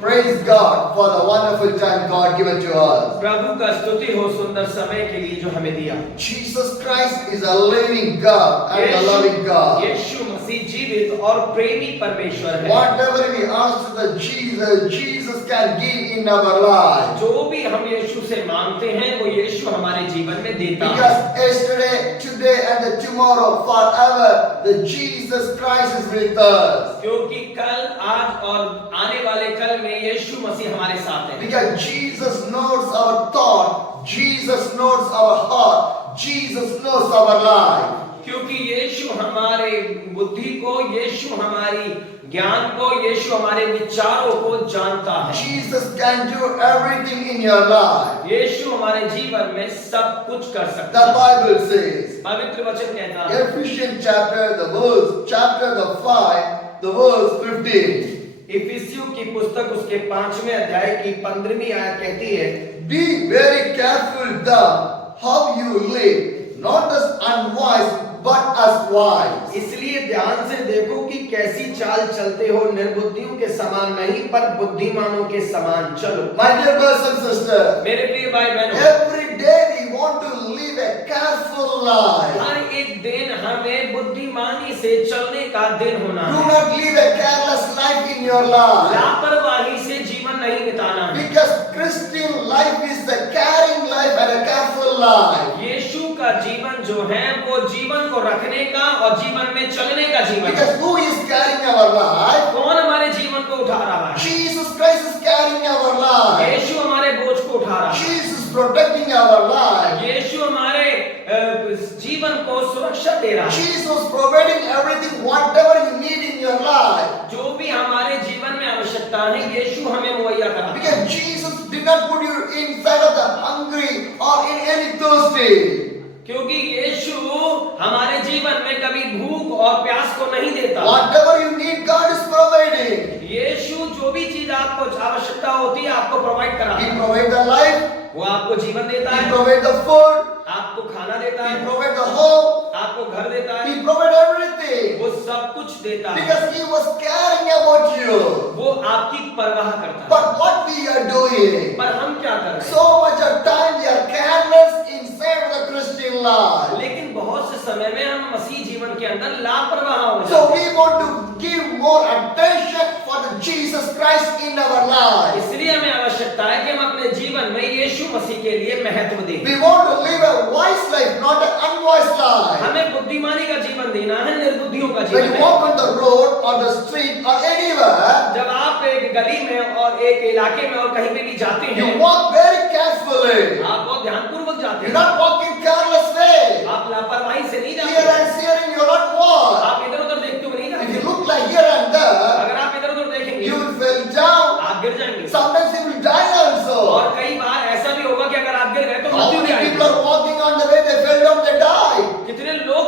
Praise God for the wonderful time God given to us. प्रभु का स्तुति हो सुंदर समय के लिए जो हमें दिया। Jesus Christ is a living God and a loving God. यीशु मसीह जीवित और प्रेमी परमेश्वर है। Whatever we ask to the Jesus can give in our life. जो भी हम यीशु से मांगते हैं वो यीशु हमारे जीवन में देता है। Because yesterday, today and the tomorrow forever the Jesus Christ is with us. क्योंकि कल, आज और आने वाले कल में यीशु मसीह हमारे साथ है। Because Jesus knows our thought, Jesus knows our heart, Jesus knows our life. क्योंकि यीशु हमारे बुद्धि को, यीशु हमारी ज्ञान को, यीशु हमारे विचारों को जानता है। Jesus can do everything in your life. यीशु हमारे जीवन में सब कुछ कर सकता The है। Bible says, पवित्र वचन कहता है, Ephesians chapter 5, the verse 15. इफिसियों की पुस्तक उसके 5वें अध्याय की 15वीं आयत कहती है, Be very careful then how you live, not as unwise but as wise. इसलिए ध्यान से देखो कि कैसी चाल चलते हो, निर्बुद्धियों के समान नहीं पर बुद्धिमानों के समान चलो। My dear brothers and sisters, मेरे प्रिय भाई बहनों, every day we want to live a careful life. हर एक दिन हमें बुद्धिमानी से चलने का दिन होना Do है। not live a careless life in your life. लापरवाही से जीवन नहीं बिताना है। Because Christian life is a caring life and a careful life. यीशु का जीवन जो है वो जीवन को रखने का और जीवन में चलने का जीवन है। Because who is carrying our life? कौन हमारे जीवन को उठा रहा है? Jesus Christ is carrying our life. यीशु हमारे बोझ को उठा रहा है। Jesus protecting our life. यीशु हमारे जीवन को सुरक्षा दे रहा है। Jesus providing everything whatever you need in your life. जो भी हमारे जीवन में आवश्यकता है यीशु हमें मुहैया कराता है। Because Jesus did not put you inside of the hungry or in any thirsty. क्योंकि यीशु हमारे जीवन में कभी भूख और प्यास को नहीं देता। Whatever you need, God is providing. यीशु जो भी चीज आपको आवश्यकता होती है आपको प्रोवाइड कराता He है। provide the life. वो आपको जीवन देता He है, provide the food. आपको खाना देता He है, provide the home. आपको घर देता है, He provide everything. वो सब कुछ देता है। Because He was caring about you. वो आपकी परवाह करता है। But what we are doing? पर हम क्या कर रहे हैं? So much of time we are careless inside of the Christian life. लेकिन बहुत से समय में हम मसीह जीवन के अंदर लापरवाह हो So जाते हैं। we want to give more attention for the Jesus Christ in our life. इसलिए हमें आवश्यकता है कि हम अपने जीवन में यीशु मसीह के लिए महत्व दें। We want to live a wise life, not an unwise life. हमें बुद्धिमानी का जीवन देना है, निर्बुद्धियों का When जीवन you नहीं। walk on the road, on the street, or anywhere, जब आप एक गली में और एक इलाके में और कहीं पे भी जाते हैं, you walk very carefully. आप बहुत ध्यानपूर्वक जाते You're हैं। not walking careless way. आप लापरवाही से नहीं Here जाते। and there, you not walk. आप इधर उधर देखते हुए नहीं If जाते। you look like here and there, अगर आप इधर उधर देखेंगे you will fall down. आप गिर जाएंगे। Sometimes you will die also. और कई बार ऐसा भी होगा कि अगर आप गिर गए तो How मृत्यु भी many people आएगी। are walking on the way, they fell down, they die. कितने लोग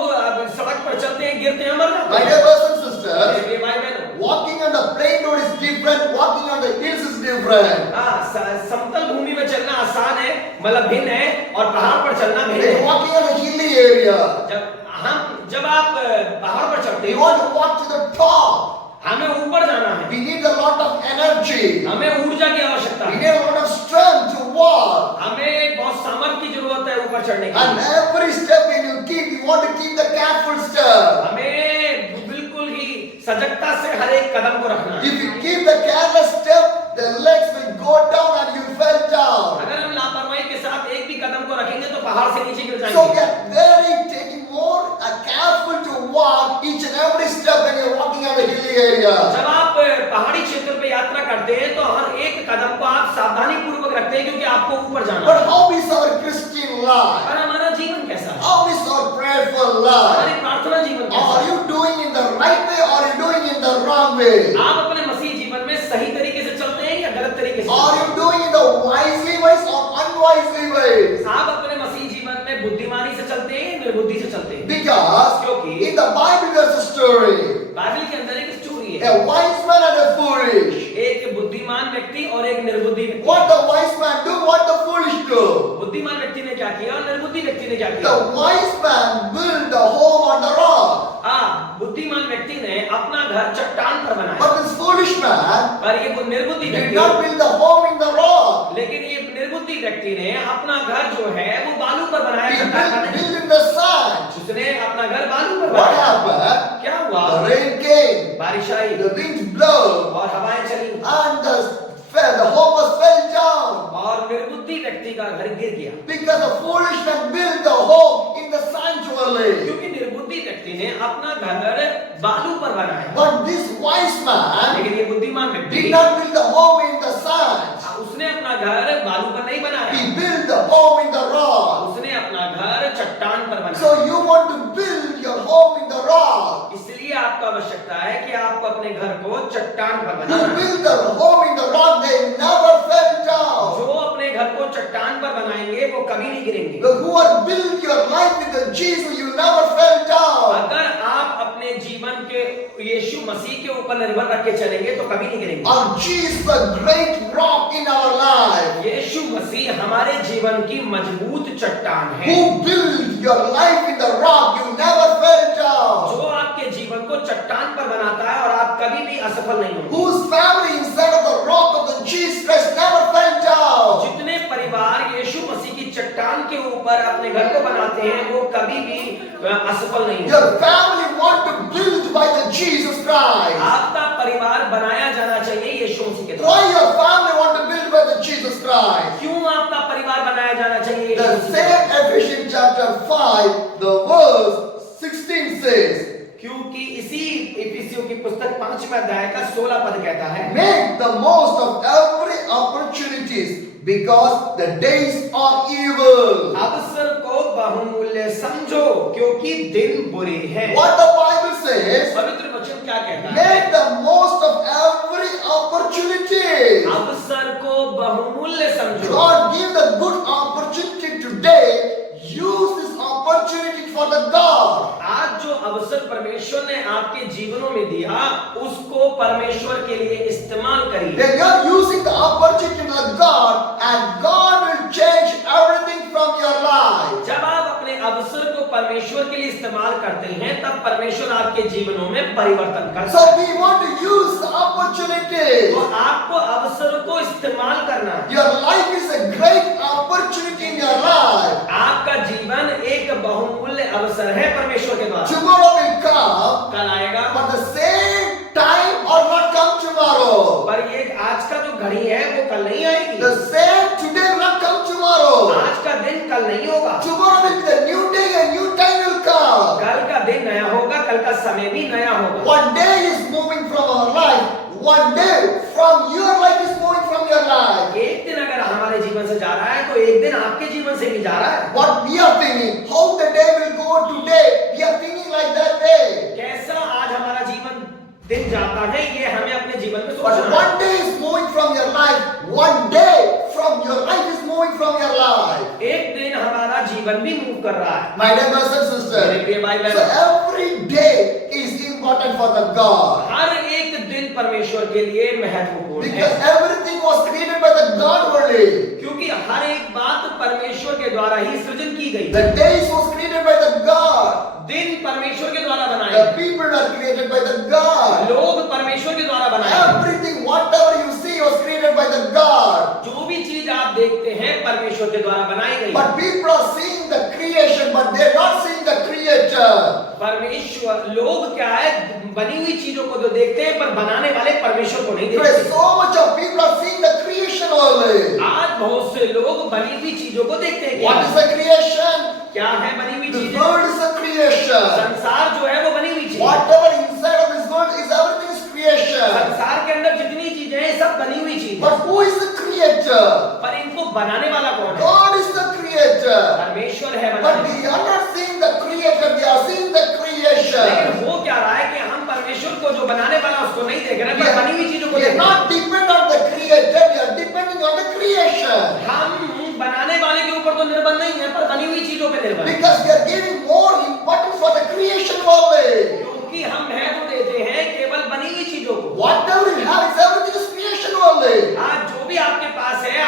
सड़क पर चलते हैं, गिरते हैं, मर जाते My हैं। dear brothers and sisters, मेरे भाई बहनों, walking on the plain road is different, walking on the hills is different. समतल भूमि में चलना आसान है, मतलब भिन्न है, और पहाड़ पर चलना भिन्न When है। walking on a hilly area, जब आप पहाड़ पर चढ़ते we हो, want to walk to the top. हमें ऊपर जाना है, We need a lot of energy. हमें ऊर्जा की आवश्यकता We है, need a lot of strength to walk. हमें बहुत सामर्थ की जरूरत है ऊपर चढ़ने की। And every step when you keep, you want to keep the careful step. हमें बिल्कुल ही सजगता से हर एक कदम को रखना है। If you keep the careless step, the legs will go down and you fall down. अगर हम लापरवाही के साथ एक भी कदम को रखेंगे तो पहाड़ से नीचे गिर So जाएंगे। get very taking more careful to walk each and every step when you're walking on the hilly area. जब आप पहाड़ी क्षेत्र पे यात्रा करते हैं तो हर एक कदम को आप सावधानी पूर्वक रखते हैं क्योंकि आपको ऊपर जाना है। But how is our Christian life? और हमारा जीवन कैसा है? How is our prayerful life? हमारी प्रार्थना जीवन कैसा Are है? you doing in the right way or are you doing in the wrong way? आप अपने मसीह जीवन में सही तरीके से चलते हैं या गलत तरीके से? Are you doing in the wisely ways or unwisely ways? आप अपने मसीह जीवन में बुद्धिमानी से चलते हैं या निर्बुद्धि से चलते हैं? Because क्योंकि in the Bible there's a story. Bible के अंदर एक स्टोरी है, A wise man and a foolish. एक बुद्धिमान व्यक्ति और एक निर्बुद्धि व्यक्ति। What the wise man do, what the foolish do. बुद्धिमान व्यक्ति ने क्या किया और निर्बुद्धि व्यक्ति ने क्या किया? The wise man built the home on the rock. बुद्धिमान व्यक्ति ने अपना घर चट्टान पर बनाया, But this foolish man पर ये वो निर्बुद्धि did व्यक्ति, not build the home in the rock. लेकिन ये निर्बुद्धि व्यक्ति ने अपना घर जो है वो बालू पर बनाया, He चट्टान पर नहीं। built in the sand. उसने अपना घर बालू पर What बनाया। happened? क्या हुआ? The rain came, बारिश आई the winds blew, और हवाएं चली and the home was fell down. और निर्बुद्धि व्यक्ति का घर गिर गया, Because the foolish man built the home in the sanctuary. क्योंकि निर्बुद्धि व्यक्ति ने अपना घर बालू पर बनाया। But this wise man लेकिन ये बुद्धिमान व्यक्ति did not build the home in the sand. उसने अपना घर बालू पर नहीं बनाया, He built the home in the rock. उसने अपना घर चट्टान पर बनाया। So you want to build your home in the rock. इसलिए आपको आवश्यकता है कि आपको अपने घर को चट्टान पर You बनाना है। build the home in the rock, they never fell down. जो अपने घर को चट्टान पर बनाएंगे वो कभी नहीं गिरेंगे। The who are build your life with the Jesus, you never fell down. अगर आप अपने जीवन के यीशु मसीह के ऊपर निर्भर रख के चलेंगे तो कभी नहीं गिरेंगे। Our Jesus, the great rock in our life. यीशु मसीह हमारे जीवन की मजबूत चट्टान है। Who build your life in the rock, you never fell down. जो आपके जीवन को चट्टान पर बनाता है और आप कभी भी असफल नहीं होंगे। Whose family inside of the rock of the Jesus Christ never fell down. जितने परिवार यीशु मसीह की चट्टान के ऊपर अपने घर को बनाते हैं वो कभी भी असफल नहीं होंगे। Your family want to build by the Jesus Christ. आपका परिवार बनाया जाना चाहिए यीशु मसीह के द्वारा। Why your family want to build by the Jesus Christ? क्यों आपका परिवार बनाया जाना चाहिए यीशु The मसीह के same द्वारा? Ephesians chapter 5, the verse 16 says, क्योंकि इसी इफिसियों की पुस्तक 5वें अध्याय का 16 पद कहता है, make the most of every opportunities because the days are evil. अवसर को बहुमूल्य समझो क्योंकि दिन बुरे हैं। What the Bible says, पवित्र वचन क्या कहता है? make the most of every opportunity. अवसर को बहुमूल्य समझो। God give the good opportunity today. Use this opportunity for the God. आज जो अवसर परमेश्वर ने आपके जीवनों में दिया उसको परमेश्वर के लिए इस्तेमाल करिए। When you are using the opportunity to the God, and God will change everything from your life. जब आप अपने अवसर को परमेश्वर के लिए इस्तेमाल करते हैं तब परमेश्वर आपके जीवनों में परिवर्तन करता So है। we want to use the opportunity. तो आपको अवसर को इस्तेमाल करना है। Your life is a great opportunity in your life. आपका जीवन एक बहुमूल्य अवसर है परमेश्वर के द्वारा। Tomorrow will come, कल आएगा but the same time or not come tomorrow. पर ये आज का जो घड़ी है वो कल नहीं आएगी। The same today will not come tomorrow. आज का दिन कल नहीं होगा। Tomorrow will be the new day, a new time will come. कल का दिन नया होगा, कल का समय भी नया होगा। One day is moving from our life. One day from your life is moving from your life. एक दिन अगर हमारे जीवन से जा रहा है तो एक दिन आपके जीवन से भी जा रहा है। What we are thinking, how the day will go today, we are thinking like that way. कैसा आज हमारा जीवन दिन जाता है ये हमें अपने जीवन में But सोचना है। one day is moving from your life. One day from your life is moving from your life. एक दिन हमारा जीवन भी मूव कर रहा है। My dear brothers and sisters. मेरे प्रिय भाई So बहन, every day is important for the God. हर एक दिन परमेश्वर के लिए महत्वपूर्ण है Because everything was created by the God only. क्योंकि हर एक बात परमेश्वर के द्वारा ही सृजन की गई। The days was created by the God. दिन परमेश्वर के द्वारा बनाए The गए। people are created by the God. लोग परमेश्वर के द्वारा बनाए गए। Everything, whatever you see was created by the God. जो भी चीज आप देखते हैं परमेश्वर के द्वारा बनाई गई। But people are seeing the creation, but they're not seeing the creator. परमेश्वर लोग क्या है बनी हुई चीजों को तो देखते हैं पर बनाने वाले परमेश्वर को नहीं Today, देखते। so much of people are seeing the creation only. आज बहुत से लोग बनी हुई चीजों को देखते हैं। What is the creation? क्या है बनी हुई The चीजें? world is the creation. संसार जो है वो बनी हुई चीज। Whatever inside of this world is everything is creation. संसार के अंदर जितनी चीजें हैं सब बनी हुई चीज। But who is the creator? पर इनको बनाने वाला कौन है? God is the creator. परमेश्वर है But बनाने। we are not seeing the creator, we are seeing the creation. लेकिन हो क्या रहा है कि हम परमेश्वर को जो बनाने वाला उसको नहीं देख रहे पर बनी हुई चीजों को We देख are रहे हैं। not dependent on the creator, we are depending on the creation. हम बनाने वाले के ऊपर तो निर्भर नहीं है पर बनी हुई चीजों पे निर्भर है। Because we are giving more importance for the creation only. क्योंकि हम महत्व देते हैं केवल बनी हुई चीजों को। Whatever you have is everything is creation only. आज जो भी आपके पास है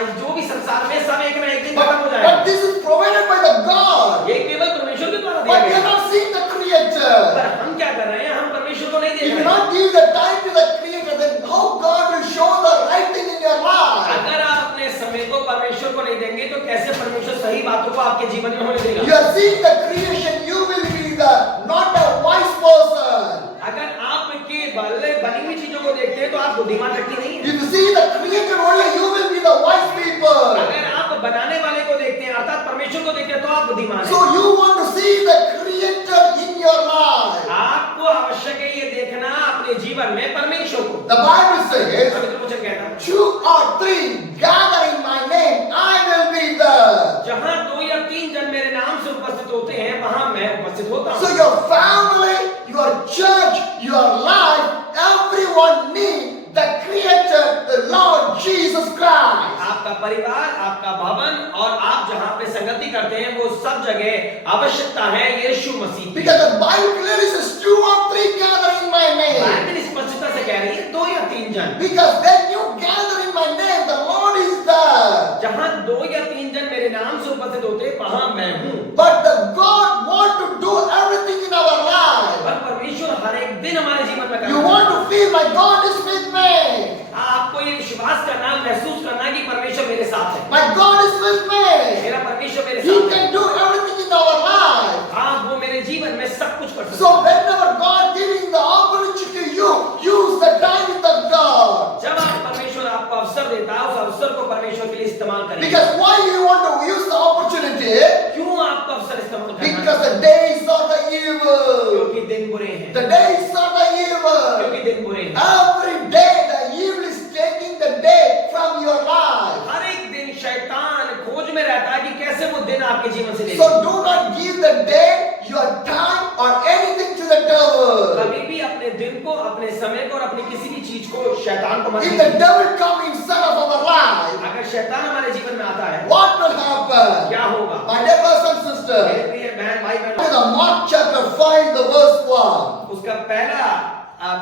आज जो भी संसार में सब एक ना एक दिन खत्म हो But जाएगा। this is provided by the God. ये केवल परमेश्वर के द्वारा दिया But we गया are है। not seeing the creator. पर हम क्या कर रहे हैं? हम परमेश्वर को नहीं If you रहे। not give the time to the Creator, then how God will show the right thing in your life? अगर आप अपने समय को परमेश्वर को नहीं देंगे तो कैसे परमेश्वर सही बातों को आपके जीवन में होने You देगा? are seeing the creation, you will be the not a wise person. अगर आप केवल बनी हुई चीजों को देखते हैं तो आप बुद्धिमान व्यक्ति नहीं है। If you see the Creator only, you will be the wise people. अगर आप बनाने वाले को देखते हैं अर्थात परमेश्वर को देखते हैं तो आप बुद्धिमान So हैं। you want to see the Creator in your life. आपको आवश्यक है ये देखना अपने जीवन में परमेश्वर को। The Bible says, पवित्र वचन कहता है, 2 or 3 gather in my name, I will be there. जहाँ 2 या 3 जन मेरे नाम से उपस्थित होते हैं वहां मैं उपस्थित होता So हूँ। your family, your church, your life, everyone needs the Creator, the Lord Jesus Christ. आपका परिवार, आपका भवन और आप जहाँ पे संगति करते हैं वो सब जगह आवश्यकता है यीशु मसीह की। Because the Bible clearly says 2 or 3 gather in my name. Bible स्पष्टता से कह रही है 2 या 3 जन। Because when you gather in my name, the Lord is there. जहाँ 2 या 3 जन मेरे नाम से उपस्थित होते हैं वहां मैं हूँ। But the God want to do everything in our life. और परमेश्वर हर एक दिन हमारे जीवन में You करता want to feel my God is with me. है। आपको ये विश्वास करना, महसूस करना कि परमेश्वर मेरे साथ है। My God is with me. मेरा परमेश्वर मेरे He साथ है। can do everything in our life. हाँ, वो मेरे जीवन में सब कुछ कर सकता So whenever God giving the opportunity to you, use the time with the God. है। जब आप परमेश्वर आपको अवसर देता है उस अवसर को परमेश्वर के लिए इस्तेमाल करिए। Because why you want to use the opportunity? क्यों आपको अवसर इस्तेमाल करना है? Because the days are the evil. क्योंकि दिन बुरे हैं। The days are the evil. क्योंकि दिन बुरे हैं। Every day the evil is taking the day from your life. हर एक दिन शैतान खोज में रहता है कि कैसे वो दिन आपके जीवन से ले So जाए। do not give the day, your time or anything to the devil. कभी भी अपने दिन को, अपने समय को और अपनी किसी भी चीज को शैतान को मत If the दीजिए। devil come inside of our life, अगर शैतान हमारे जीवन में आता है what will happen? क्या होगा? My dear brothers and मेरे sisters, प्रिय बहन भाई in बहन, the Mark chapter 5, the verse 1, उसका पहला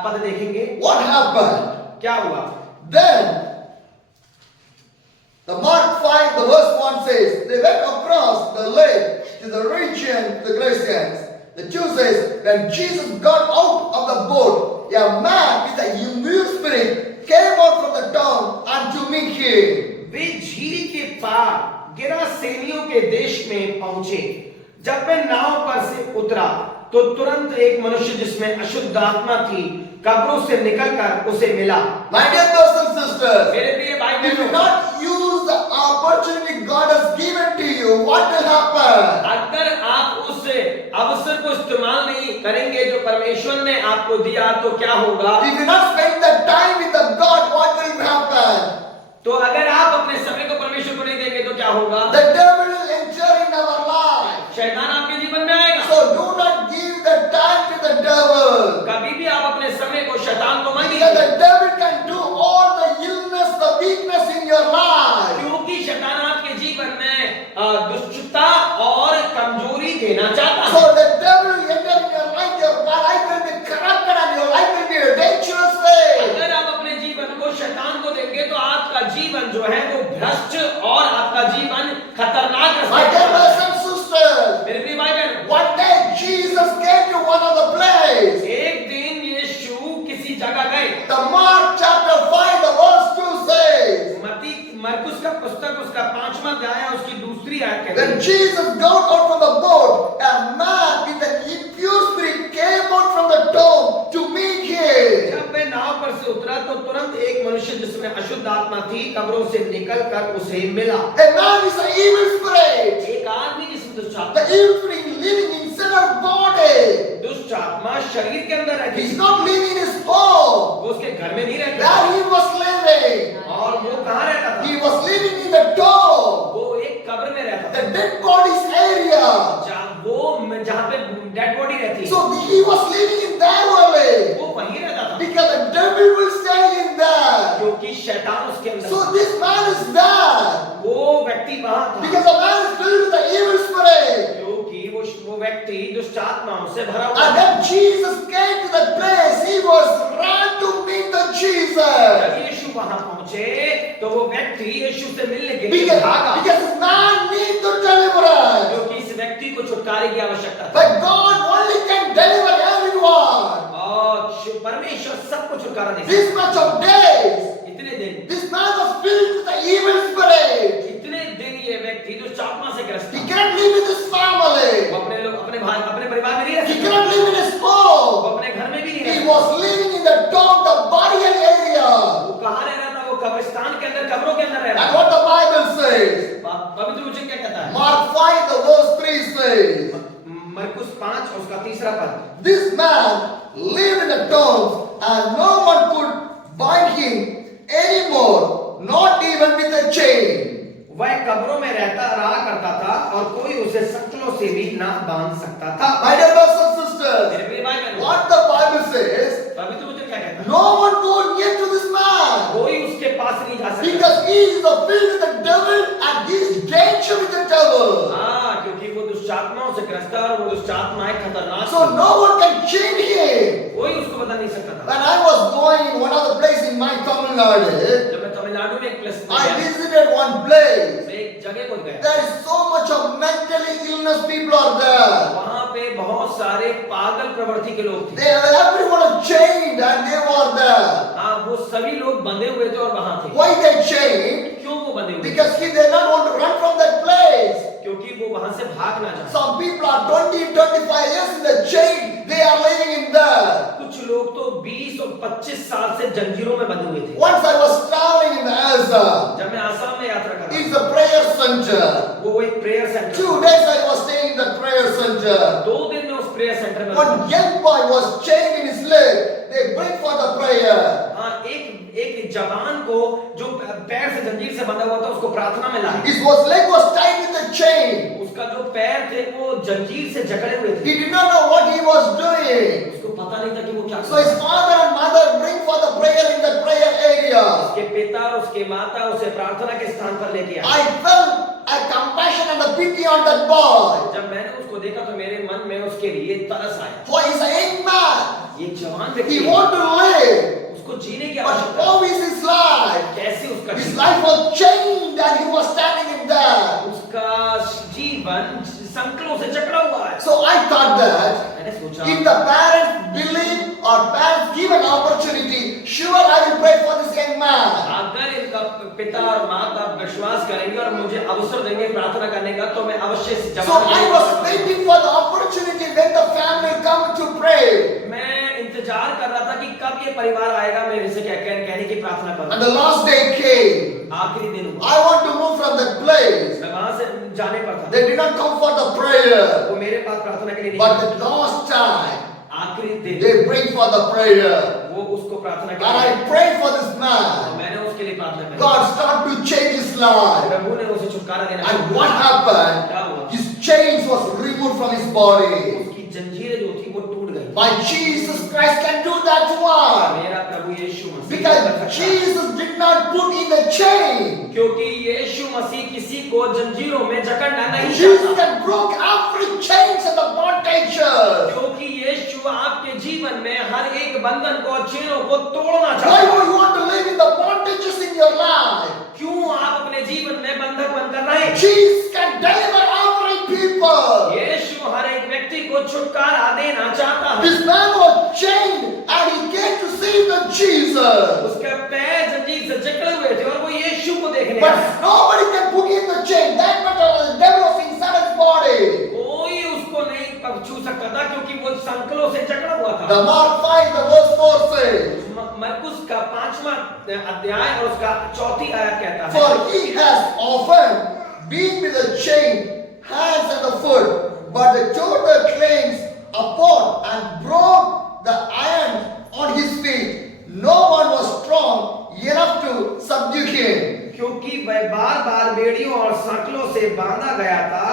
पद देखेंगे। what happened? क्या हुआ? Then, the Mark 5, the verse 1 says, they went across the lake to the region, the Grecians. The 2 says, when Jesus got out of the boat, a man with a impure spirit came out from the town and to meet him. वे झील के पार गिरासेनियों के देश में पहुंचे। जब वे नाव पर से उतरा तो तुरंत एक मनुष्य जिसमें अशुद्ध आत्मा थी कब्रों से निकलकर उसे मिला। My dear brothers and sisters, मेरे प्रिय भाई if you बहनों, not use the opportunity God has given to you, what will happen? अगर आप उस अवसर को इस्तेमाल नहीं करेंगे जो परमेश्वर ने आपको दिया तो क्या होगा? If you not spend the time with the God, what will happen? तो अगर आप अपने समय को परमेश्वर को नहीं देंगे तो क्या होगा? The devil will enter in our life. शैतान आपके जीवन में आएगा। So do not give the time to the devil. कभी भी आप अपने समय को शैतान को मत Because दीजिए, the devil can do all the illness, the weakness in your life. क्योंकि शैतान आपके जीवन में दुष्टता और कमजोरी देना चाहता है। So the devil will enter in your life will be corrupted and your life will be a dangerous way. अगर आप अपने जीवन को शैतान को देंगे तो आपका जीवन जो है वो भ्रष्ट और आपका जीवन खतरनाक My रास्ते dear पर brothers है। and sisters, मेरे प्रिय भाई बहन, one day Jesus came to one of the place. एक दिन यीशु किसी जगह गए। The Mark chapter 5, the verse 2 says, मती मरकुस का पुस्तक उसका 5वां अध्याय उसकी दूसरी आयत कहती when है, Jesus got out from the boat, a man with an impure spirit came out from the tomb to meet him. जब वह नाव पर से उतरा तो तुरंत एक मनुष्य जिसमें अशुद्ध आत्मा थी कब्रों से निकलकर उसे मिला। A man is an evil spirit. एक आदमी जिसमें दुष्ट The आत्मा, evil spirit living inside our body. दुष्ट आत्मा शरीर के अंदर रहती He's है, not living in his home. वो उसके घर में नहीं रहता Where he was living. और वो कहाँ रहता था? He was living in the tomb. वो एक कब्र में रहता था, The dead bodies area. जहाँ पे डेड बॉडी रहती है, So he was living in that only. वो वहीं रहता था Because the devil will stay in there. क्योंकि शैतान उसके अंदर So था। this man is there. वो व्यक्ति वहाँ था Because the man is filled with the evil spirit. क्योंकि वो व्यक्ति दुष्ट आत्माओं से भरा हुआ And था। then Jesus came to the place. He was ran to meet the Jesus. जब यीशु वहाँ पहुँचे तो वो व्यक्ति यीशु से मिलने के लिए भागा, Because this man needs the deliverance. क्योंकि इस व्यक्ति को छुटकारे की आवश्यकता थी। But God only can deliver everyone. और परमेश्वर सबको छुटकारा दे सकता This much of days, है। इतने दिन this man was filled with the evil spirit. इतने दिन ये व्यक्ति जो चात्मा से ग्रस्त He था, cannot live with his family. वो अपने भाई अपने परिवार में नहीं रह He सकता, cannot live in his वो home. अपने घर में भी नहीं He रह was living in the tomb, the burial area. वो कहाँ रह रहा था? वो कब्रिस्तान के अंदर, कब्रों के अंदर रह रहा And था। what the Bible says, पवित्र वचन क्या कहता है? Mark 5, the verse 3 says, मरकुस 5 और उसका तीसरा पद, this man lived in the tombs and no one could bind him anymore, not even with a chain. वह कब्रों में रहा करता था और कोई उसे संकलों से भी ना बांध सकता था। My dear brothers and sisters, मेरे प्रिय भाई बहनों, what the Bible says, पवित्र वचन क्या कहता है? no one go near to this man कोई उसके पास नहीं जा सकता, because he is filled with the devil and he is danger with the devil. हाँ, क्योंकि वो दुष्टात्माओं से ग्रस्त है और वो दुष्टात्माएं खतरनाक So हैं। no one can chain him. कोई उसको बता नहीं सकता था। When I was going in one of the places in my Tamil Nadu, जब मैं तमिलनाडु में एक प्लेस में I गया, visited one place. मैं एक जगह को गया, There is so much of mentally illness people are there. वहाँ पे बहुत सारे पागल प्रवृत्ति के लोग थे। They everyone are chained and they were there. हाँ, वो सभी लोग बंधे हुए थे और वहाँ थे। Why they chained? क्यों वो बंधे हुए थे? Because he did not want to run from that place. क्योंकि वो वहाँ से भाग ना जाए। Some people are 20, 25 years in the chain. They are living in there. कुछ लोग तो 20 और 25 साल से जंजीरों में बंधे हुए थे। Once I was traveling in the Assam. जब मैं आसाम में यात्रा कर रहा It's a prayer center. था, वो एक prayer centre 2 days I was staying in the prayer center. 2 दिन में उस प्रेयर सेंटर में One young boy was chained in his leg. They bring for the prayer. हाँ, एक जवान को जो पैर से जंजीर से बंधा हुआ था उसको प्रार्थना में लाया। His leg was tied with a chain. उसका जो पैर थे वो जंजीर से जकड़े हुए थे। He did not know what he was doing. उसको पता नहीं था कि वो क्या So his father and mother bring for the prayer in the prayer area. उसके पिता और उसके माता उसे प्रार्थना के स्थान पर लेके आए। I felt a compassion and a pity on that boy. जब मैंने उसको देखा तो मेरे मन में उसके लिए तरस आया। For he's a young man. ये जवान व्यक्ति He है, want to live. उसको जीने की But आवश्यकता है। how is his life? कैसे उसका His जीवन? life was chained and he was standing in there. उसका जीवन संकलों से जकड़ा हुआ है। So I thought that मैंने सोचा if the parents believe or parents give an opportunity, sure I will pray for this young man. अगर इनका पिता और माता विश्वास करेंगे और मुझे अवसर देंगे प्रार्थना करने का तो मैं अवश्य से So जवाब I was waiting for the opportunity when the family come to pray. मैं इंतजार कर रहा था कि कब ये परिवार आएगा मेरे से क्या कहने की प्रार्थना And करूं। the last day came. आखिरी दिन हुआ, I want to move from that place. मैं वहां से जाने पर था। They did not come for the prayer. वो मेरे पास प्रार्थना के लिए नहीं But आए। the last time, आखिरी दिन they bring for the prayer. वो उसको प्रार्थना के And लिए I prayed for this और man. मैंने उसके लिए प्रार्थना करी। God started to change his life. प्रभु ने उसे छुटकारा देना शुरू And किया। what happened? क्या हुआ? His chains was removed from his body. उसकी जंजीरें जो थी वो टूट गई। My Jesus Christ can do that one. मेरा प्रभु यीशु मसीह कर Because सकता है। Jesus did not put in the chain. क्योंकि यीशु मसीह किसी को जंजीरों में जकड़ना नहीं Jesus चाहता। can broke every chains and the bondages. क्योंकि यीशु आपके जीवन में हर एक बंधन को चेनों को तोड़ना Why चाहता है। would you want to live in the bondages in your life? क्यों आप अपने जीवन में बंधक बनकर रहे? Jesus can deliver every people. यीशु हर एक व्यक्ति को छुटकारा देना चाहता है। This man was chained and he came to see the Jesus. उसके पैर जंजीर से जकड़े हुए थे और वो यीशु को देखने But आया। nobody can put in the chain. That much of the devil was inside his body. कोई उसको नहीं छू सकता था क्योंकि वो संकलों से जकड़ा हुआ था। The Mark 5, the verse 4 says, मरकुस का 5वां अध्याय और उसका 4थी आयत कहता है, for he has often been with a chain, hands and the foot, but the total claims upon and broke the iron on his feet. No one was strong enough to subdue him. क्योंकि वह बार बार बेड़ियों और सांकलों से बांधा गया था,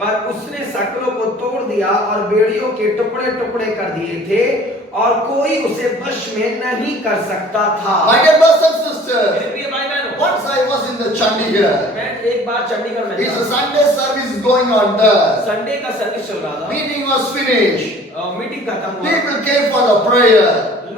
पर उसने सांकलों को तोड़ दिया और बेड़ियों के टुकड़े टुकड़े कर दिए थे और कोई उसे वश में नहीं कर सकता था। My dear brothers and sisters, मेरे प्रिय भाई बहनों, once I was in the Chandigarh. मैं एक बार चंडीगढ़ में It's था। a Sunday service going on there. Sunday का सर्विस चल रहा था, Meeting was finished. मीटिंग खत्म हुआ, People came for the prayer.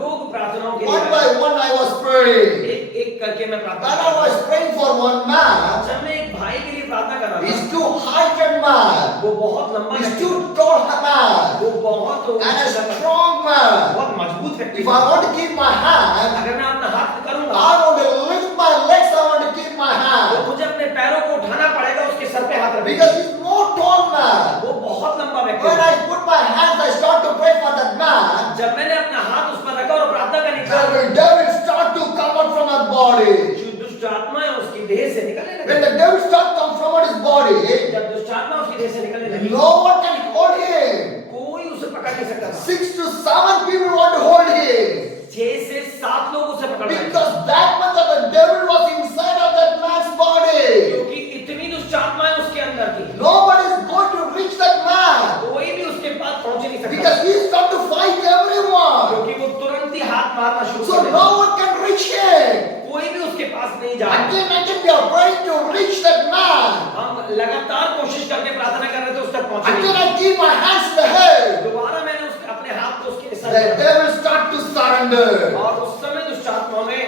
लोग प्रार्थनाओं के One लिए by आए। one I was praying. एक एक करके मैं प्रार्थना When कर I रहा was था। praying for one man, जब मैं एक भाई के लिए प्रार्थना कर रहा था, he's too heightened man. वो बहुत लंबा He's व्यक्ति too tall man. वो बहुत And a ऊंचा लंबा, strong man. बहुत मजबूत व्यक्ति If I want to keep my hand, अगर मैं अपना हाथ करूंगा I want to lift my legs, I want to keep my तो hand. मुझे अपने पैरों को उठाना पड़ेगा, उसके सर पे हाथ Because रखेगा। he's more tall man. वो बहुत लंबा व्यक्ति When है। I put my hands, I start to pray for that man. जब मैंने अपना हाथ उस पर रखा और प्रार्थना करनी The devil start to come out from her body. जो दुष्ट आत्मा है उसकी देह से निकलने When लगी। the devil start come from out his body, जब दुष्ट आत्मा उसकी देह से निकलने लगी, no one can hold him. कोई उसे पकड़ नहीं सकता था। 6 to 7 people want to hold him. 6 से 7 लोग उसे पकड़ रहे थे, Because that much of the devil was inside of that man's body. क्योंकि इतनी दुष्ट आत्माएं उसके अंदर थी। Nobody is going to reach that man. कोई भी उसके पास पहुंच नहीं सकता, Because he start to fight everyone. क्योंकि वो तुरंत ही हाथ मारना शुरू So कर देता। no one can reach him. कोई भी उसके पास नहीं जा। Again we are praying to reach that man. हम लगातार कोशिश करके प्रार्थना कर रहे थे, उस तक पहुंचे Again नहीं। I keep my hands in the head. दोबारा मैंने उसके अपने हाथ को उसके सर The पर devil start to surrender. और उस समय दुष्ट आत्मा में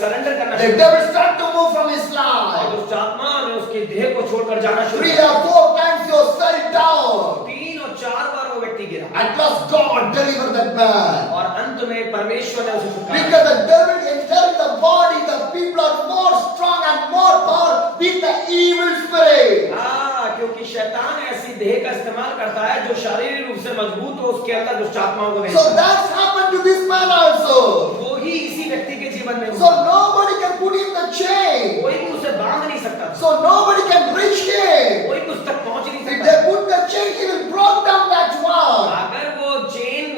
सरेंडर करना The शुरू devil start to move from his और life. दुष्ट आत्मा ने उसके देह को छोड़कर जाना शुरू 3 किया। or 4 times you fell down. 3 और 4 बार वो व्यक्ति गिरा At last God delivered that man. और अंत में परमेश्वर ने उसे छुटकारा दिया। Because the devil entering the body, the people are more strong and more power with the evil spirit. हाँ, क्योंकि शैतान ऐसी देह का इस्तेमाल करता है जो शारीरिक रूप से मजबूत हो, उसके अंदर दुष्ट आत्माओं को भेजता So है। that's happened to this man also. वो ही इसी व्यक्ति के जीवन में So हुआ। nobody can put him in the chain. कोई भी उसे बांध नहीं सकता, So nobody can reach him. कोई भी उस तक पहुंच नहीं If सकता। they put the chain, he will break down that one. अगर वो चेन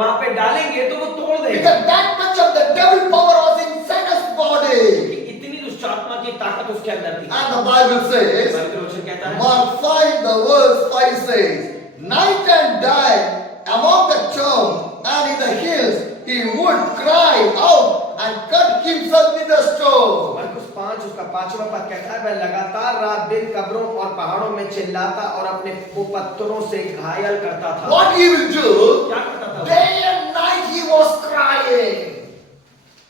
वहां पे डालेंगे तो वो तोड़ देगा, Because that much of the devil power was inside his body. कि इतनी दुष्ट आत्मा की ताकत उसके अंदर थी। And the Bible says, पवित्र वचन कहता है, Mark 5, the verse 5 says, night and day among the tomb and in the hills, he would cry out and cut himself with a stone. मरकुस 5 उसका 5वां पद कहता है, वह लगातार रात दिन कब्रों और पहाड़ों में चिल्लाता और अपने पत्थरों से घायल करता था। What he will do, क्या करता था? day and night he was crying.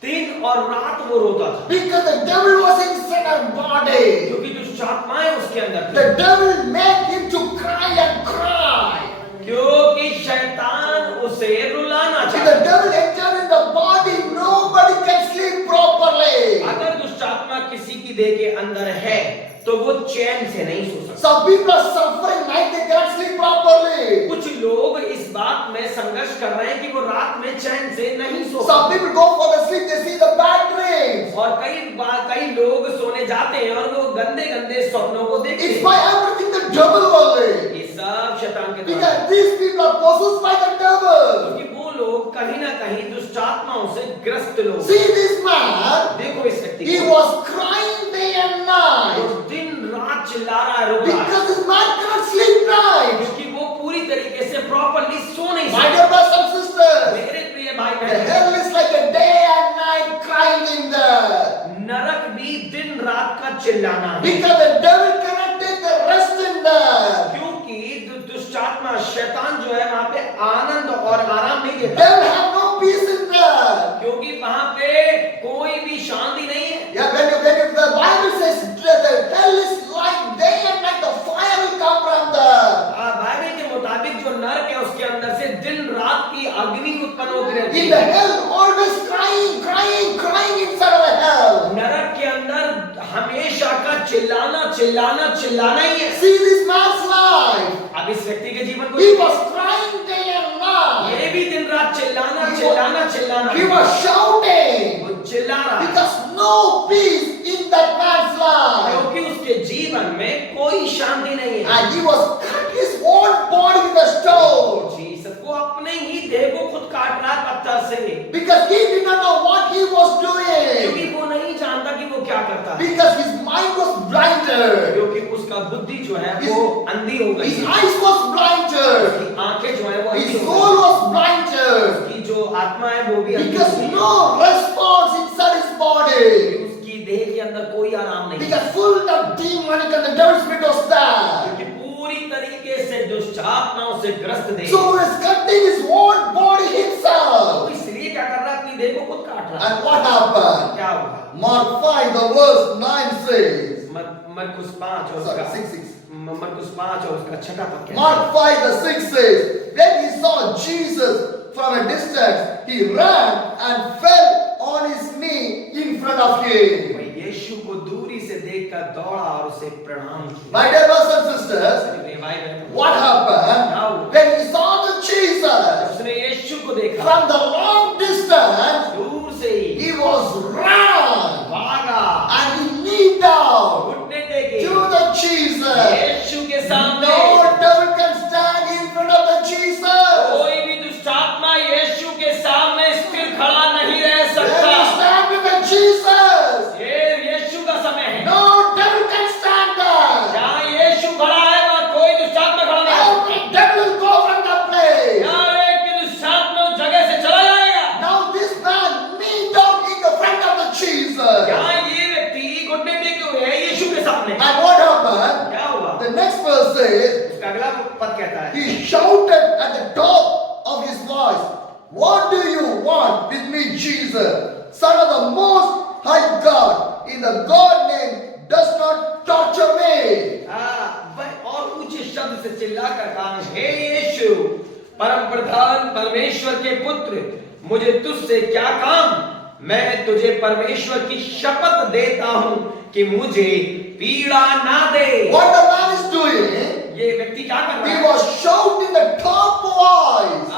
दिन और रात वो रोता था, Because the devil was inside her body. क्योंकि दुष्ट आत्माएं उसके अंदर थी। The devil made him to cry and cry. क्योंकि शैतान उसे रुलाना If चाहता। the devil entered in the body, nobody can sleep properly. अगर दुष्ट आत्मा किसी की देह के अंदर है तो वो चैन से नहीं सो सकता। Some people are suffering night, they cannot sleep properly. कुछ लोग इस बात में संघर्ष कर रहे हैं कि वो रात में चैन से नहीं सो Some सकते। people go for the sleep, they see the bad dreams. और कई लोग सोने जाते हैं और वो गंदे गंदे स्वप्नों को देखते It's हैं। by everything the devil only. ये सब शैतान के द्वारा, Because these people are possessed by the devil. क्योंकि वो लोग कहीं ना कहीं दुष्ट आत्माओं से ग्रस्त लोग। See this man, देखो इस व्यक्ति he को, was crying day and night. वो दिन रात चिल्ला रहा है, रो रहा है, Because this man cannot sleep night. क्योंकि वो पूरी तरीके से प्रॉपर्ली सो नहीं My सकता। dear brothers and sisters, मेरे प्रिय भाई the बहन, hell is like a day and night crying in there. नरक भी दिन रात का चिल्लाना है, Because the devil cannot take the rest in there. क्योंकि दुष्ट आत्मा शैतान जो है वहां पे आनंद और आराम नहीं देता, Devil have no peace in there. क्योंकि वहां पे कोई भी शांति नहीं है। Yeah, when the Bible says the hell is like day and night, the fire will come from there. Bible के मुताबिक जो नरक है उसके अंदर से दिन रात की अग्नि उत्पन्न होती रहती In the है। hell, always crying inside of the hell. नरक के अंदर हमेशा का चिल्लाना ही है। See this man's life. अब इस व्यक्ति के जीवन को He was crying day and night. ये भी दिन रात चिल्लाना He was shouting. वो चिल्ला रहा है, Because no peace in that man's life. क्योंकि उसके जीवन में कोई शांति नहीं है। And he was cut his own body with a stone. Jesus को अपने ही देह को खुद काट रहा है पत्थर से, Because he did not know what he was doing. क्योंकि वो नहीं जानता कि वो क्या करता है, Because his mind was blinded. क्योंकि उसका बुद्धि जो है वो अंधी हो गई His है, eyes was blinded. उसकी आंखें जो है वो अंधी His हो soul गई, was blinded. उसकी जो आत्मा है वो भी अंधी हो Because गई, no response inside his body. उसकी देह के अंदर कोई आराम नहीं, Because full of demonic and the devil spirit was there. क्योंकि पूरी तरीके से दुष्ट आत्माओं से ग्रस्त देह। So he was cutting his own body तो himself. इसलिए क्या कर रहा है, अपनी देह को खुद काट रहा है। And what happened? क्या होगा? Mark 5, the verse 9 says, मरकुस 5 और sorry, उसका 6. मरकुस 5 और उसका 6 पद कहता है। Mark 5 the 6 says, when he saw Jesus from a distance, he ran and fell on his knee in front of him. वही यीशु को दूरी से देखकर दौड़ा और उसे प्रणाम किया। My dear brothers and sisters, मेरे भाई बहनों, what happened? When he saw the Jesus उसने यीशु को देखा from the long distance, दूर से ही he was run भागा and he kneeled down घुटने टेके to the Jesus. यीशु के सामने। No devil can stand in front of the Jesus. कोई भी दुष्ट आत्मा यीशु के सामने स्थिर खड़ा नहीं रह When सकता। you stand with the Jesus, ये यीशु का समय है। no devil can stand there. जहाँ यीशु खड़ा है वहाँ कोई दुष्ट आत्मा खड़ा नहीं है। Every devil will go from the place. यहाँ एक भी दुष्ट आत्मा उस जगह से चला जाएगा। Now this man kneeled down in the front of the Jesus. यहाँ ये व्यक्ति घुटने टेके हुए है यीशु के सामने। And what happened? क्या हुआ? The next verse says, उसका अगला पद कहता है, he shouted at the top of his voice, what do you want with me, Jesus, Son of the Most High God? In the God name, does not torture me. वह और ऊंचे शब्द से चिल्लाकर कहा, हे यीशु, परम प्रधान परमेश्वर के पुत्र, मुझे तुझसे क्या काम? मैं तुझे परमेश्वर की शपथ देता हूं कि मुझे पीड़ा ना दे। What the man is doing, ये व्यक्ति क्या कर रहा he है? was shouting the top voice.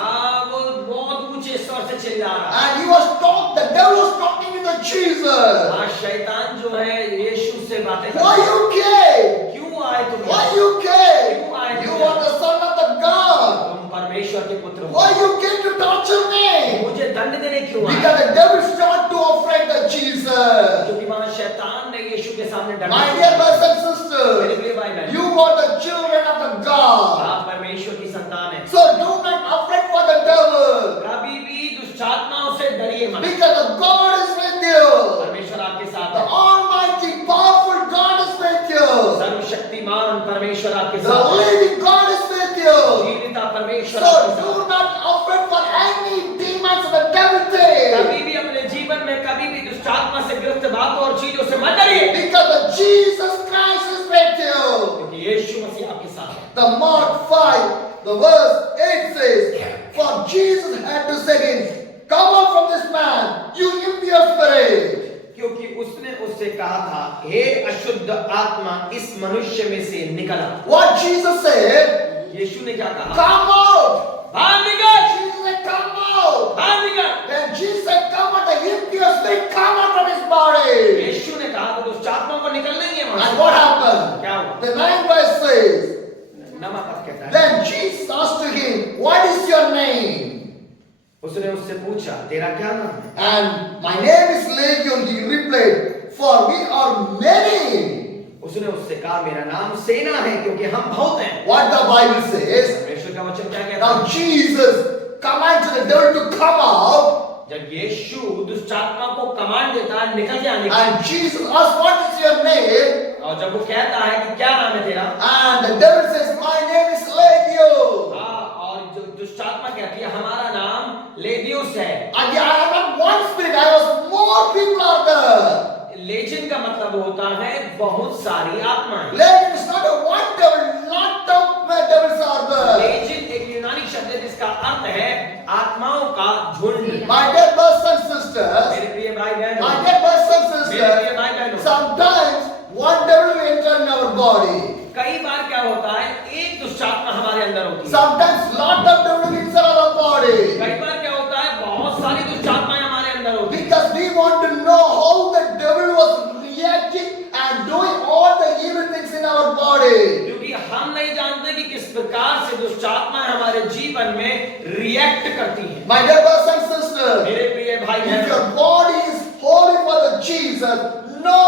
वो बहुत ऊंचे स्वर से चिल्ला रहा है। And he was talking, the devil was talking with the Jesus. शैतान जो है यीशु से बातें कर Why रहा है। you came? क्यों आए तुम? Why you came? क्यों आए You तुम? are the son of the God. तुम परमेश्वर के पुत्र हो। Why you came to torture me? मुझे दंड देने क्यों आए? Because the devil started to offend the Jesus. क्योंकि वहां शैतान ने यीशु के सामने डंडा My दिया। dear brothers and मेरे sisters, प्रिय भाई बहन, you are the children of the God. आप परमेश्वर की संतान हैं। So do not afraid for the devil. कभी भी दुष्ट आत्माओं से डरिए मत। Because the God is with you. परमेश्वर आपके साथ The है। Almighty, powerful God is with you. सर्वशक्तिमान परमेश्वर आपके The साथ है। living God is with you. जीविता परमेश्वर आपके So साथ do है। not afraid for any demons of the devil thing. कभी भी अपने जीवन में कभी भी दुष्ट आत्मा से ग्रस्त बातों और चीजों से मत डरिए, Because the Jesus Christ is with you. क्योंकि यीशु मसीह आपके साथ है। The Mark 5, the verse 8 says, for Jesus had to say him, come out from this man, you impure spirit. क्योंकि उसने उससे कहा था, हे अशुद्ध आत्मा इस मनुष्य में से निकला। What Jesus said, यीशु ने क्या कहा? come out. बाहर निकल, Jesus said, come out. बाहर निकल। When Jesus said, come out, the impure spirit come out from his body. यीशु ने कहा तो दुष्ट आत्मा को निकलना ही है वहां And से। what happened? क्या हुआ? The 9th verse says, नमा पद कहता है, then Jesus asked to him, what is your name? उसने उससे पूछा, तेरा क्या नाम है? And my name is Legion, he replied, for we are many. उसने उससे कहा, मेरा नाम सेना है क्योंकि हम बहुत हैं। What the Bible says, परमेश्वर का वचन क्या कहता now है? Jesus commanded the devil to come out, जब यीशु दुष्ट आत्मा को कमांड देता है निकल के आने की, and Jesus asked, what is your name? और जब वो कहता है कि क्या नाम है तेरा, And the devil says, my name is Legion. और जो दुष्ट आत्मा कहती है हमारा नाम लेगियोस है। And I am not one spirit, I was more people are there. लेजिन का मतलब होता है बहुत सारी आत्माएं। Legion is not a one devil, lot of devils are there. लेजिन एक यूनानी शब्द है जिसका अर्थ है आत्माओं का झुंड। My dear brothers and sisters, मेरे प्रिय भाई बहनों, my dear brothers and मेरे प्रिय sisters, भाई बहनों, sometimes one devil will enter in our body. कई बार क्या होता है एक दुष्ट आत्मा हमारे अंदर होती है। Sometimes lot of devil will enter our body. कई बार क्या होता है बहुत सारी दुष्ट आत्माएं हमारे अंदर होती है। Because we want to know how the devil was reacting and doing all the evil things in our body. क्योंकि हम नहीं जानते कि किस प्रकार से दुष्ट आत्माएं हमारे जीवन में रिएक्ट करती हैं। My dear brothers and sisters, मेरे प्रिय भाई if बहनों, your body is holy for the Jesus, no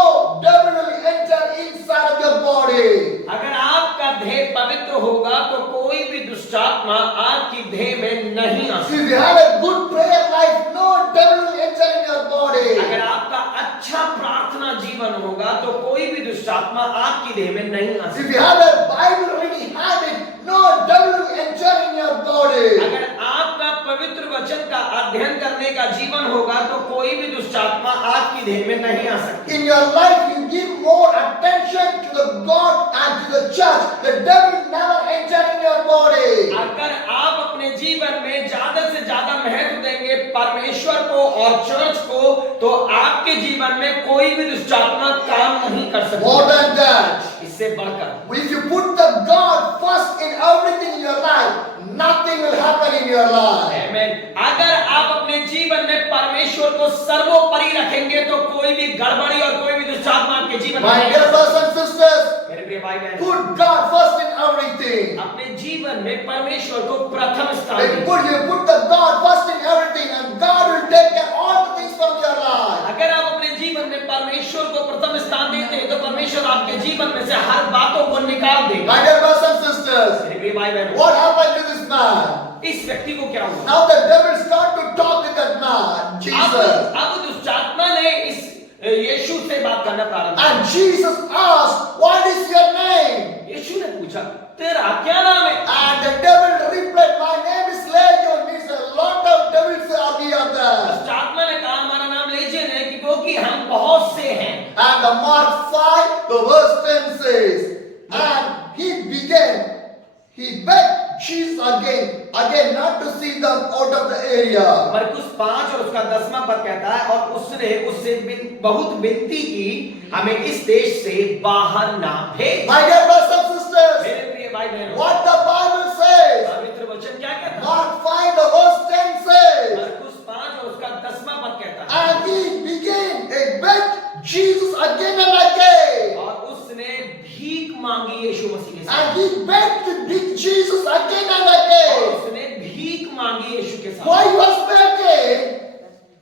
devil will enter inside of your body. अगर आपका देह पवित्र होगा तो कोई भी दुष्ट आत्मा आपकी देह में नहीं आ सकती। If you have a good prayer life, no devil will enter in your body. अगर आपका अच्छा प्रार्थना जीवन होगा तो कोई भी दुष्ट आत्मा आपकी देह में नहीं आ If सकती। you have a Bible reading habit, no devil will enter in your body. अगर आपका पवित्र वचन का अध्ययन करने का जीवन होगा तो कोई भी दुष्ट आत्मा आपकी देह में नहीं आ सकती। In your life, you give more attention to the God and to the church, the devil never enter in your body. अगर आप अपने जीवन में ज्यादा से ज्यादा महत्व देंगे परमेश्वर को और चर्च को, तो आपके जीवन में कोई भी दुष्ट आत्मा काम नहीं कर सकती। More than that, इससे बढ़कर if you put the God first in everything in your life, nothing will happen in your life. आमेन। अगर आप अपने जीवन में परमेश्वर को सर्वोपरि रखेंगे तो कोई भी गड़बड़ी और कोई भी दुष्ट आत्मा आपके जीवन में My नहीं dear uh brothers and sisters, सकती। मेरे प्रिय भाई बहन, put God first in everything. अपने जीवन में परमेश्वर को प्रथम स्थान When दीजिए। you put the God first in everything, and God will take care all the things from your life. अगर आप अपने जीवन में परमेश्वर को प्रथम स्थान देते हैं तो परमेश्वर आपके जीवन में से हर बातों को निकाल देगा। My dear brothers and sisters, मेरे प्रिय भाई बहन, what happened to this man? इस व्यक्ति को क्या हुआ? Now the devil start to talk with that man, Jesus. अब दुष्ट आत्मा ने इस यीशु से बात करना प्रारंभ किया। And Jesus asked, what is your name? यीशु ने पूछा, तेरा क्या नाम है? And the devil replied, my name is Legion. Means a lot of devils are there. दुष्ट आत्मा ने कहा, हमारा नाम लेजियन है क्योंकि हम बहुत से हैं। And the Mark 5, the verse 10 says, and he begged Jesus again not to see them out of the area. मरकुस 5 और उसका 10वां पद कहता है, और उसने उससे बहुत विनती की, हमें इस देश से बाहर ना भेज। My dear brothers and sisters, मेरे प्रिय भाई बहनों, what the Bible says, पवित्र वचन क्या कहता है? Mark 5, the verse 10 says, मरकुस 5 और उसका 10वां पद कहता है, and he begged Jesus again and again. और उसने भीख मांगी यीशु मसीह के साथ। And he begged to beat Jesus again and और again. उसने भीख मांगी यीशु के साथ। Why he was begging?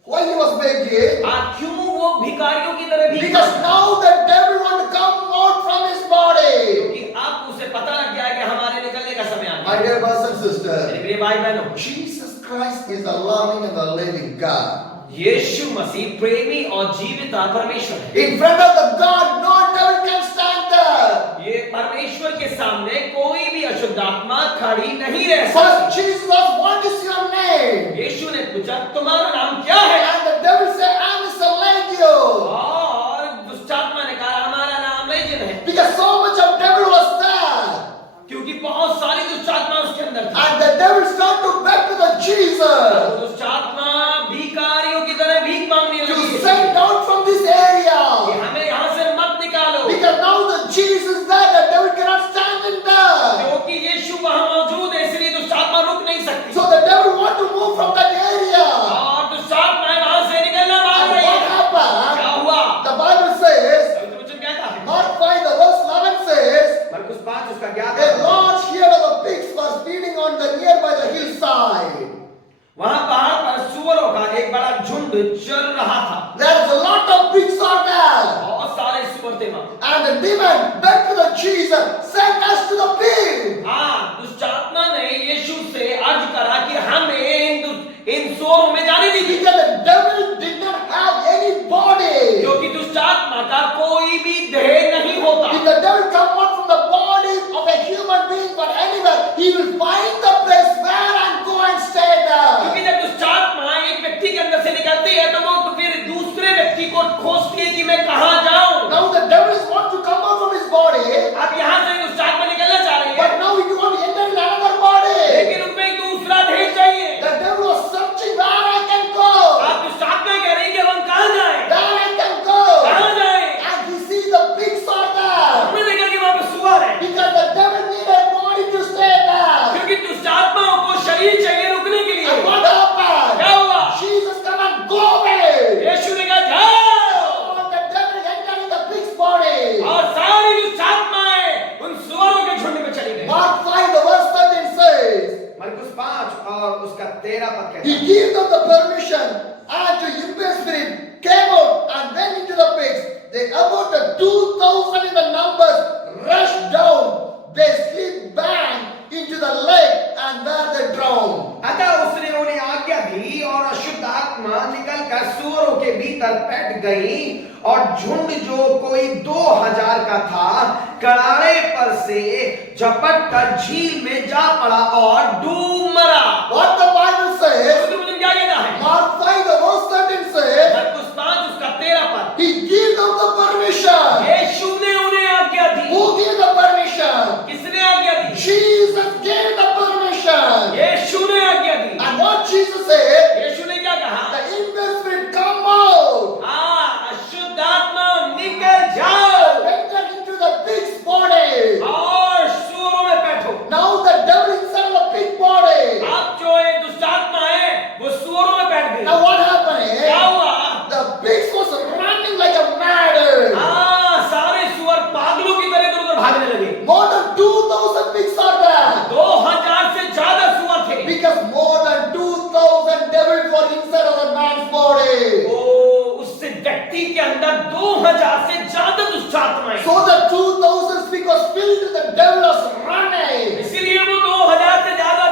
Why he was begging? क्यों वो भिखारियों की तरह भीख Because मांगता? now the devil want to come out from his body. क्योंकि अब उसे पता लग गया है कि हमारे निकलने का समय आ My गया। dear brothers and मेरे sisters, प्रिय भाई बहनों, Jesus Christ is a loving and a living God. यीशु मसीह प्रेमी और जीवित परमेश्वर है। In front of the God, no devil can stand there. ये परमेश्वर के सामने कोई भी अशुद्ध आत्मा खड़ी नहीं रह सकती। First Jesus asked, what is your name? यीशु ने पूछा, तुम्हारा नाम क्या है? And the devil said, I'm Mr. Legion. और दुष्ट आत्मा ने कहा, हमारा नाम लेजियन है। Because so much of devil was there. क्योंकि बहुत सारी दुष्ट आत्मा उसके अंदर थी। And the devil started to beg to the Jesus दुष्ट आत्मा भिखारियों की तरह भीख मांगने to लगी send out from this कि area. हमें यहाँ से मत निकालो, Because now the Jesus is there, the devil cannot stand in there. क्योंकि यीशु वहाँ मौजूद है, इसलिए दुष्ट आत्मा रुक नहीं सकती। So the devil want to move from that area. और दुष्ट आत्माएं वहाँ से निकलना मांग And रही what है। happened? क्या हुआ? The Bible says, पवित्र वचन कहता है, Mark 5, the verse 11 says, मरकुस 5 उसका 11 a large herd of the pigs was feeding on the nearby the hillside. वहाँ पहाड़ पर सुअरों का एक बड़ा झुंड चल रहा था। There is a lot of pigs are there. बहुत सारे सुअर थे वहाँ। And the demon begged to the Jesus, send us to the pig. हाँ, दुष्ट आत्मा ने यीशु से अर्ज करा कि हमें इन सुअरों में जाने दीजिए, Because the devil did not have any body. क्योंकि दुष्ट आत्मा का कोई भी देह नहीं होता। If the devil come out from the body of a human being or anywhere, he will find the place where and go and stay there. क्योंकि जब दुष्ट आत्मा एक व्यक्ति के अंदर से निकलती है तो वो तो फिर दूसरे व्यक्ति को खोजती है कि मैं कहाँ जाऊं। Now the devil wants to come out from his body, अब यहाँ से दुष्ट आत्मा निकलना चाह रही है, but now he want to enter in another body. लेकिन उनको एक दूसरा देह चाहिए। The devil was searching where I can go, आप दुष्ट आत्मा कह रही है कि अब हम कहाँ जाएं? where I can go. कहाँ जाएं? And he sees the pigs are there. हमने देखा कि वहाँ पे सुअर है, Because the devil need a body to stay there. क्योंकि दुष्ट आत्माओं को शरीर चाहिए रुकने के लिए। And what happened? क्या हुआ? Jesus come and go away. यीशु ने कहा जाओ, And the devil entered in the pig's body. और सारी दुष्ट आत्माएं उन सुअरों के झुंड में चली गई। Mark 5, the verse 13 says, मरकुस 5 और उसका 13 पद कहता he है, gave them the permission, and to impure spirit came out and went into the pigs. They about the 2,000 in the numbers rushed down. They slipped bang into the lake and were they drowned. अतः उसने उन्हें आज्ञा दी और अशुद्ध आत्मा निकलकर सुअरों के भीतर बैठ गई, और झुंड जो कोई 2000 का था कड़ाड़े पर से झपट कर झील में जा पड़ा और डूब मरा। What the Bible says, तो मुझे क्या कहना है? Mark 5, the verse 13 says, मरकुस 5 उसका 13 पद, he gave them the permission. यीशु ने उन्हें आज्ञा दी। Who gave the permission? said, यीशु ने क्या कहा? the impure spirit, come out. अशुद्ध आत्मा निकल जाओ Enter into the pig's body. और सूअरों में बैठो। Now the devil inside the pig body. अब जो ये दुष्ट आत्मा है वो सूअरों में बैठ गई। Now what happened? क्या हुआ? The pigs was running like a mad. सारे सुअर पागलों की तरह इधर उधर भागने लगे। More than 2,000 pigs are there. 2000 से ज्यादा सुअर थे। Because more than 2,000 devils were inside of the man's body. उस व्यक्ति के अंदर 2000 से ज्यादा दुष्ट आत्माएं। So the 2,000 pigs was filled with the devil was running. इसीलिए वो 2000 से ज्यादा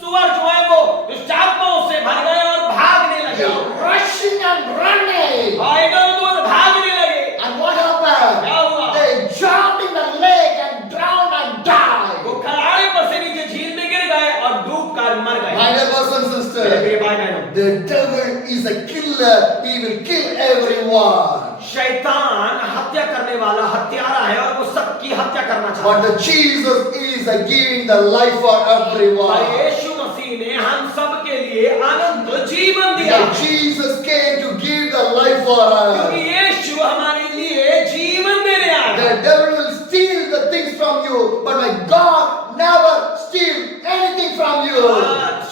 सुअर जो है वो दुष्ट आत्माओं से भर गए और भागने They लगे। were rushing and running. और इधर उधर भागने लगे। And what happened? क्या हुआ? They jumped in the lake and drowned and died. वो खराड़े पर से नीचे झील में गिर गए और डूब कर मर गए। My dear brothers and sisters, मेरे भाई बहनों, the devil is a killer. He will kill everyone. शैतान हत्या करने वाला हत्यारा है और वो सबकी हत्या करना चाहता But है। the Jesus is giving the life for और everyone. यीशु मसीह ने हम सब के लिए अनंत जीवन दिया। That Jesus came to give the life for us. क्योंकि यीशु हमारे लिए जीवन देने आया। The devil will steal the things from you, but my God never steal anything from you.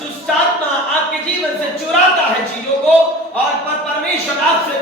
दुष्ट आत्मा आपके जीवन से चुराता है चीजों को और पर परमेश्वर आपसे